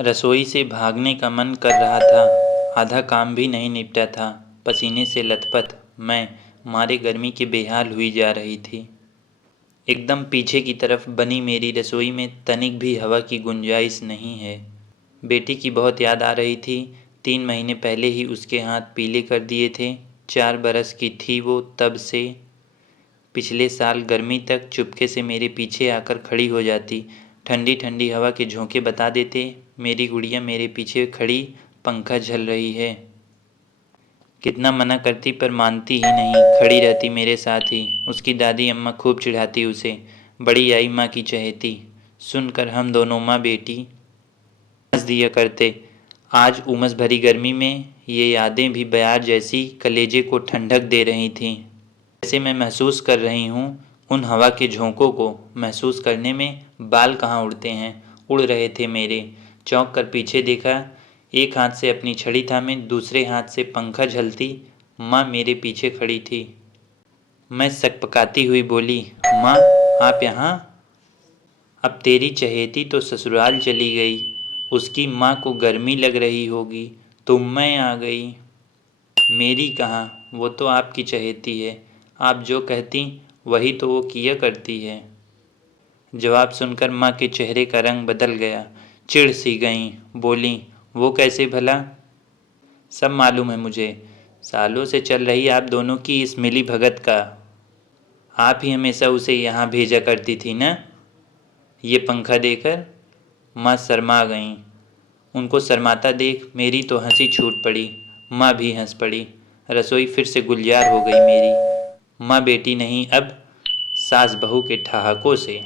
रसोई से भागने का मन कर रहा था। आधा काम भी नहीं निपटा था। पसीने से लथपथ मैं मारे गर्मी के बेहाल हुई जा रही थी। एकदम पीछे की तरफ बनी मेरी रसोई में तनिक भी हवा की गुंजाइश नहीं है। बेटी की बहुत याद आ रही थी। 3 महीने पहले ही उसके हाथ पीले कर दिए थे। 4 बरस की थी वो तब से। पिछले साल गर्मी तक चुपके से मेरे पीछे आकर खड़ी हो जाती। ठंडी ठंडी हवा के झोंके बता देते मेरी गुड़िया मेरे पीछे खड़ी पंखा झल रही है। कितना मना करती पर मानती ही नहीं, खड़ी रहती मेरे साथ ही। उसकी दादी अम्मा खूब चिढ़ाती उसे, बड़ी आई माँ की चहेती। सुनकर हम दोनों माँ बेटी हंस दिया करते। आज उमस भरी गर्मी में ये यादें भी बयार जैसी कलेजे को ठंडक दे रही थीं। जैसे मैं महसूस कर रही हूँ उन हवा के झोंकों को। महसूस करने में बाल कहाँ उड़ते हैं, उड़ रहे थे मेरे। चौंक कर पीछे देखा, एक हाथ से अपनी छड़ी थामे दूसरे हाथ से पंखा झलती माँ मेरे पीछे खड़ी थी। मैं सकपकाती हुई बोली, माँ आप यहाँ? अब तेरी चहेती तो ससुराल चली गई, उसकी माँ को गर्मी लग रही होगी तो मैं आ गई। मेरी कहाँ, वो तो आपकी चहेती है। आप जो कहती वही तो वो किया करती है। जवाब सुनकर माँ के चेहरे का रंग बदल गया। चिढ़ सी गईं, बोली, वो कैसे भला? सब मालूम है मुझे, सालों से चल रही आप दोनों की इस मिली भगत का। आप ही हमेशा उसे यहाँ भेजा करती थी ना, ये पंखा देकर। माँ शर्मा गईं। उनको शर्माता देख मेरी तो हंसी छूट पड़ी। माँ भी हंस पड़ी। रसोई फिर से गुलजार हो गई मेरी। माँ बेटी नहीं, अब सास बहू के ठहाकों से।